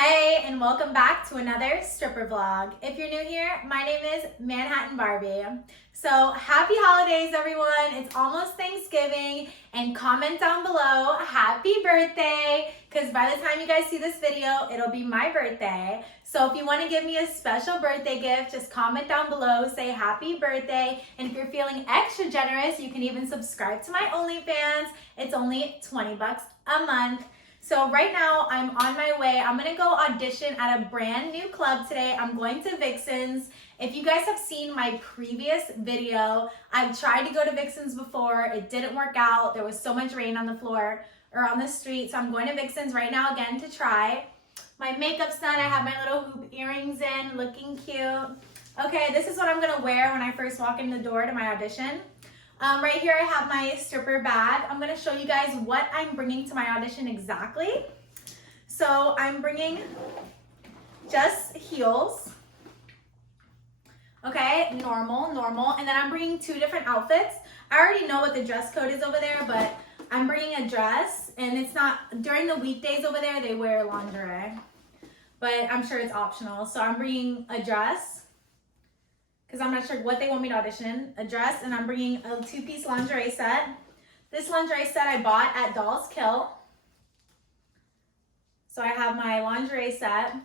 Hey, and welcome back to another stripper vlog. If you're new here, my name is Manhattan Barbie. So happy holidays, everyone. It's almost Thanksgiving, and comment down below, happy birthday, because by the time you guys see this video, it'll be my birthday. So if you want to give me a special birthday gift, just comment down below, say happy birthday, and if you're feeling extra generous, you can even subscribe to my OnlyFans. It's only 20 bucks a month. So right now I'm on my way. I'm gonna go audition at a brand new club today. I'm going to Vixens. If you guys have seen my previous video, I've tried to go to Vixens before. It didn't work out. There was so much rain on the floor or on the street. So I'm going to Vixens right now again to try. My makeup's done. I have my little hoop earrings in, looking cute. Okay, this is what I'm gonna wear when I first walk in the door to my audition. Right here I have my stripper bag. I'm gonna show you guys what I'm bringing to my audition exactly. So I'm bringing just heels. Okay, normal. And then I'm bringing two different outfits. I already know what the dress code is over there, but I'm bringing a dress, and it's not, during the weekdays over there, they wear lingerie, but I'm sure it's optional. So I'm bringing a dress, because I'm not sure what they want me to audition, a dress, and I'm bringing a two-piece lingerie set. This lingerie set I bought at Dolls Kill. So I have my lingerie set,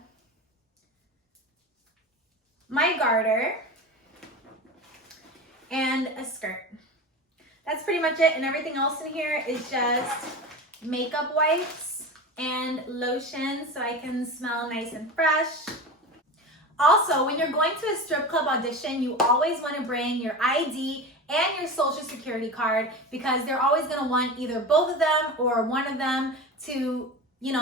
my garter, and a skirt. That's pretty much it, and everything else in here is just makeup wipes and lotion so I can smell nice and fresh. Also, when you're going to a strip club audition, you always want to bring your ID and your social security card, because they're always going to want either both of them or one of them to,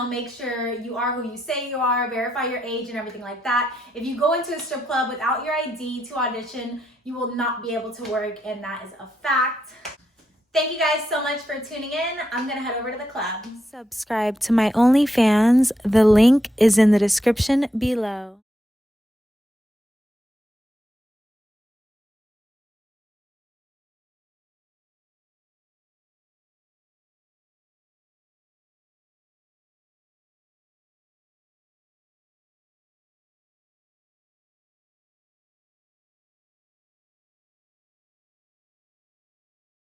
make sure you are who you say you are, verify your age and everything like that. If you go into a strip club without your ID to audition, you will not be able to work, and that is a fact. Thank you guys so much for tuning in. I'm going to head over to the club. Subscribe to my OnlyFans. The link is in the description below.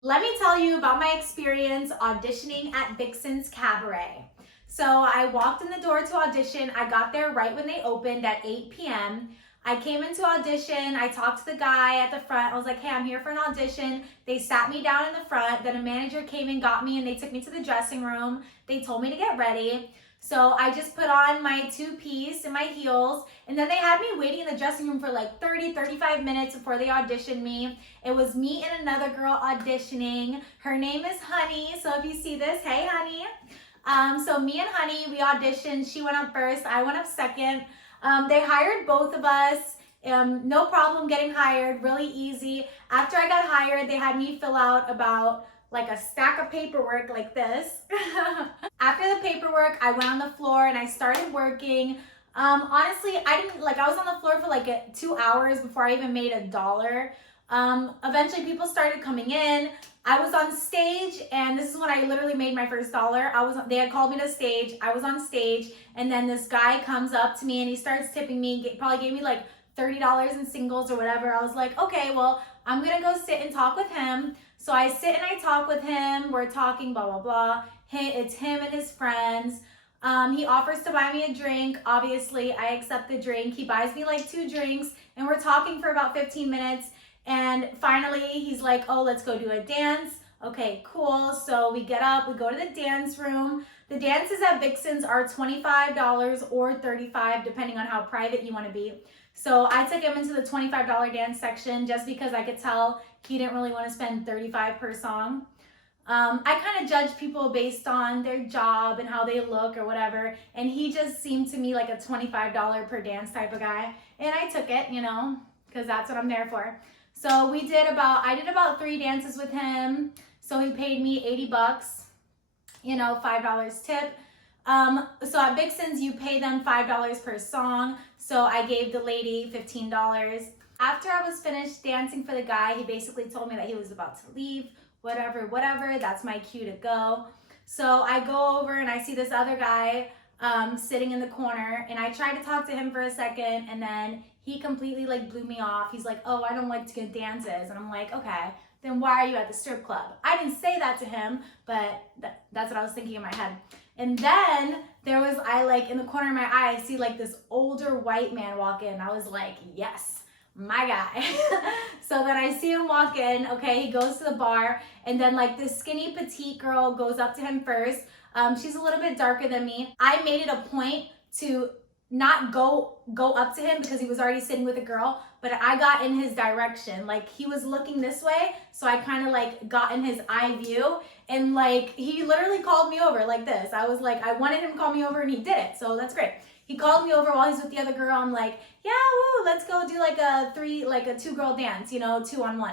Let me tell you about my experience auditioning at Vixens Cabaret. So I walked in the door to audition. I got there right when they opened at 8 p.m. I came into audition. I talked to the guy at the front. I was like, hey, I'm here for an audition. They sat me down in the front. Then a manager came and got me, and they took me to the dressing room. They told me to get ready. So I just put on my two-piece and my heels, and then they had me waiting in the dressing room for like 35 minutes before they auditioned me. It was me and another girl auditioning. Her name is Honey, so if you see this, hey Honey. So me and Honey, we auditioned. She went up first, I went up second. They hired both of us. No problem getting hired, really easy. After I got hired, they had me fill out about like a stack of paperwork like this. After the paperwork, I went on the floor and I started working. Honestly, I was on the floor for like 2 hours before I even made $1. Eventually people started coming in. I was on stage, and this is when I literally made my first dollar. They had called me to stage. I was on stage, and then this guy comes up to me and he starts tipping me, probably gave me like $30 in singles or whatever. I was like, okay, well, I'm gonna go sit and talk with him. So I sit and I talk with him. We're talking, blah, blah, blah. It's him and his friends. He offers to buy me a drink. Obviously, I accept the drink. He buys me like 2 drinks, and we're talking for about 15 minutes. And finally, he's like, oh, let's go do a dance. Okay, cool. So we get up, we go to the dance room. The dances at Vixens are $25 or $35, depending on how private you want to be. So I took him into the $25 dance section just because I could tell he didn't really want to spend $35 per song. I kind of judge people based on their job and how they look or whatever, and he just seemed to me like a $25 per dance type of guy, and I took it, because that's what I'm there for. So I did about 3 dances with him, so he paid me 80 bucks, $5 tip. So at Vixens, you pay them $5 per song, so I gave the lady $15. After I was finished dancing for the guy, he basically told me that he was about to leave. Whatever, that's my cue to go. So I go over and I see this other guy sitting in the corner, and I tried to talk to him for a second, and then he completely like blew me off. He's like, oh, I don't like to get dances. And I'm like, okay, then why are you at the strip club? I didn't say that to him, but that's what I was thinking in my head. And then there was, I like in the corner of my eye, I see like this older white man walk in. I was like, yes, my guy. So then I see him walk in, okay, he goes to the bar, and then like this skinny petite girl goes up to him first. She's a little bit darker than me. I made it a point to not go up to him because he was already sitting with a girl, but I got in his direction. Like he was looking this way, so I kind of like got in his eye view, and like he literally called me over like this. I was like, I wanted him to call me over, and he did it, so that's great. He called me over while he's with the other girl. I'm like, yeah, woo, let's go do like a 2-girl dance, you know, 2-on-1.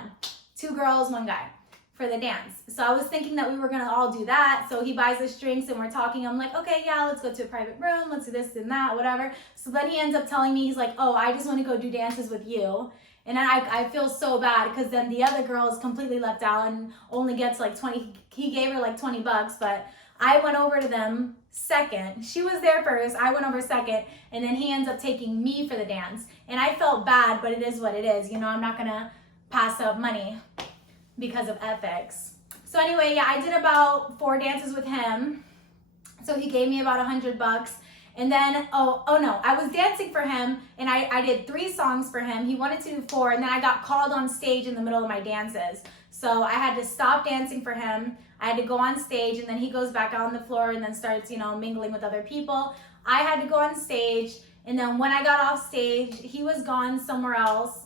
2 girls, 1 guy for the dance. So I was thinking that we were gonna all do that. So he buys us drinks and we're talking. I'm like, okay, yeah, let's go to a private room. Let's do this and that, whatever. So then he ends up telling me, he's like, oh, I just want to go do dances with you. And then I feel so bad because then the other girl is completely left out and only gets like 20. He gave her like $20, but I went over to them second. She was there first. I went over second. And then he ends up taking me for the dance. And I felt bad, but it is what it is. You know, I'm not gonna pass up money because of ethics. So anyway, yeah, I did about 4 dances with him. So he gave me about $100. And then, oh no, I was dancing for him, and I did 3 songs for him. He wanted to do 4, and then I got called on stage in the middle of my dances. So I had to stop dancing for him. I had to go on stage, and then he goes back out on the floor and then starts, you know, mingling with other people. I had to go on stage, and then when I got off stage, he was gone somewhere else.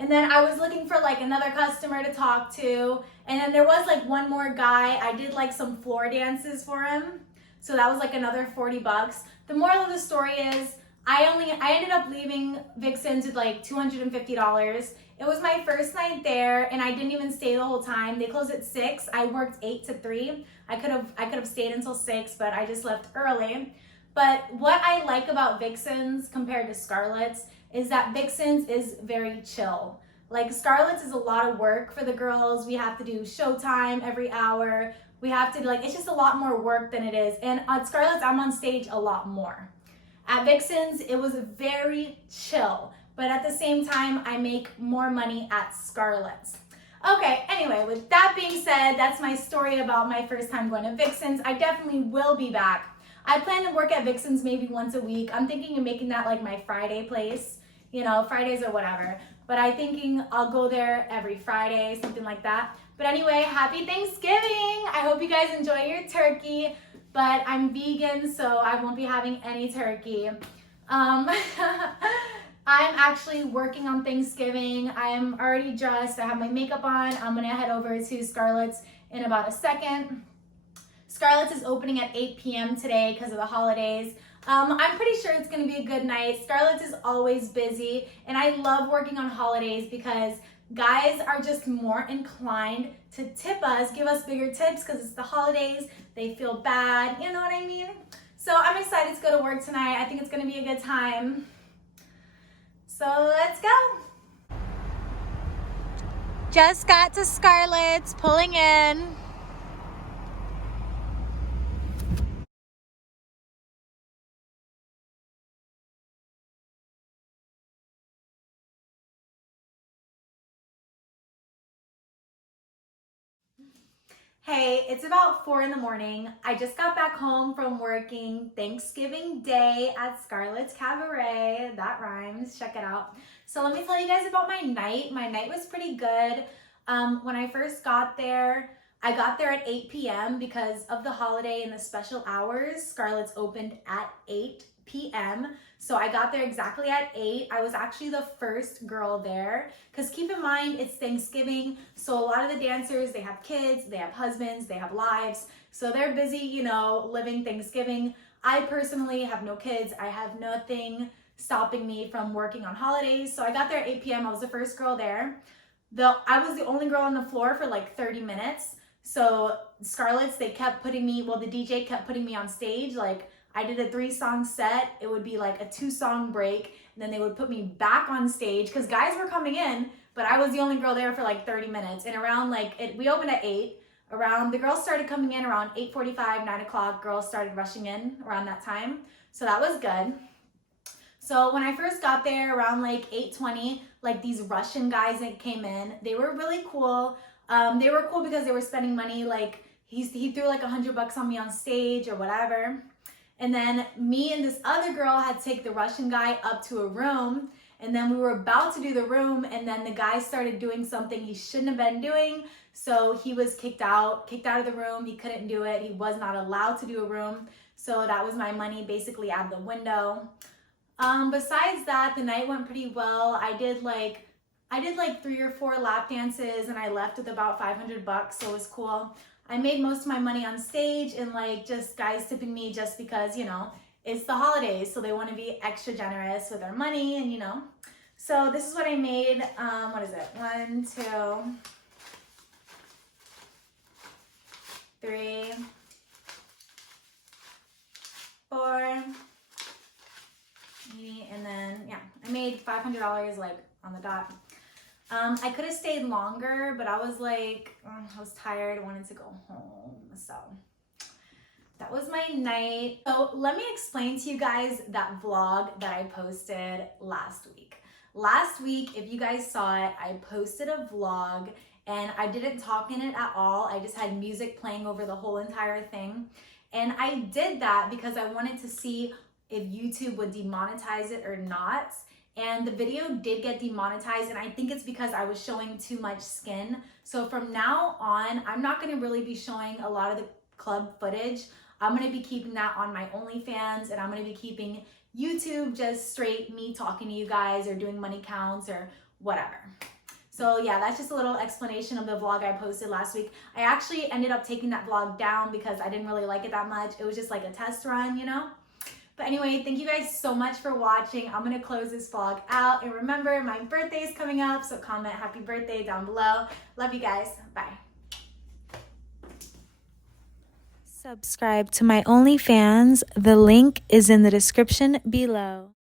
And then I was looking for like another customer to talk to. And then there was like one more guy. I did like some floor dances for him. So that was like another $40. The moral of the story is I ended up leaving Vixen's with like $250. It was my first night there, and I didn't even stay the whole time. They closed at 6. I worked 8 to 3. I could have stayed until 6, but I just left early. But what I like about Vixen's compared to Scarlett's is that Vixen's is very chill. Like Scarlett's is a lot of work for the girls. We have to do showtime every hour. We have to like, it's just a lot more work than it is. And at Scarlett's, I'm on stage a lot more. At Vixen's, it was very chill. But at the same time, I make more money at Scarlett's. Okay, anyway, with that being said, that's my story about my first time going to Vixen's. I definitely will be back. I plan to work at Vixen's maybe once a week. I'm thinking of making that like my Friday place, you know, Fridays or whatever. But I'm thinking I'll go there every Friday, something like that. But anyway, happy Thanksgiving. I hope you guys enjoy your turkey, but I'm vegan, so I won't be having any turkey. I'm actually working on Thanksgiving. I am already dressed. I have my makeup on. I'm gonna head over to Scarlett's in about a second. Scarlett's is opening at 8 p.m. today because of the holidays. I'm pretty sure it's going to be a good night. Scarlett's is always busy, and I love working on holidays because guys are just more inclined to tip us, give us bigger tips because it's the holidays. They feel bad, you know what I mean? So I'm excited to go to work tonight. I think it's going to be a good time. So let's go. Just got to Scarlett's, pulling in. Hey, it's about 4 in the morning. I just got back home from working Thanksgiving Day at Scarlett's Cabaret. That rhymes, check it out. So let me tell you guys about my night. My night was pretty good. When I first got there, I got there at 8 p.m. because of the holiday and the special hours. Scarlett's opened at 8 p.m. So I got there exactly at 8. I was actually the first girl there because keep in mind it's Thanksgiving. So a lot of the dancers, they have kids, they have husbands, they have lives. So they're busy, you know, living Thanksgiving. I personally have no kids. I have nothing stopping me from working on holidays. So I got there at 8 p.m. I was the first girl there. I was the only girl on the floor for like 30 minutes. So Scarlett's, they kept putting me, well, the DJ kept putting me on stage. Like I did a 3-song set. It would be like a 2-song break. And then they would put me back on stage because guys were coming in, but I was the only girl there for like 30 minutes. And around like, we opened at 8. The girls started coming in around 8:45, 9 o'clock. Girls started rushing in around that time. So that was good. So when I first got there around like 8:20, like these Russian guys that came in, they were really cool. They were cool because they were spending money. Like he threw like $100 on me on stage or whatever. And then me and this other girl had to take the Russian guy up to a room. And then we were about to do the room, and then the guy started doing something he shouldn't have been doing. So he was kicked out of the room. He couldn't do it. He was not allowed to do a room. So that was my money basically out the window. Besides that, the night went pretty well. I did like 3 or 4 lap dances, and I left with about $500, so it was cool. I made most of my money on stage, and like just guys tipping me just because, you know, it's the holidays, so they want to be extra generous with their money, and you know. So this is what I made. What is it? 1, 2, 3, 4, and then yeah, I made $500 like on the dot. I could have stayed longer, but I was like, I was tired. I wanted to go home, so that was my night. So let me explain to you guys that vlog that I posted last week. Last week, if you guys saw it, I posted a vlog and I didn't talk in it at all. I just had music playing over the whole entire thing. And I did that because I wanted to see if YouTube would demonetize it or not. And the video did get demonetized, and I think it's because I was showing too much skin. So from now on, I'm not gonna really be showing a lot of the club footage. I'm gonna be keeping that on my OnlyFans, and I'm gonna be keeping YouTube just straight me talking to you guys or doing money counts or whatever. So yeah, that's just a little explanation of the vlog I posted last week. I actually ended up taking that vlog down because I didn't really like it that much. It was just like a test run, you know? But anyway, thank you guys so much for watching. I'm gonna close this vlog out. And remember, my birthday is coming up, so comment happy birthday down below. Love you guys, bye. Subscribe to my OnlyFans. The link is in the description below.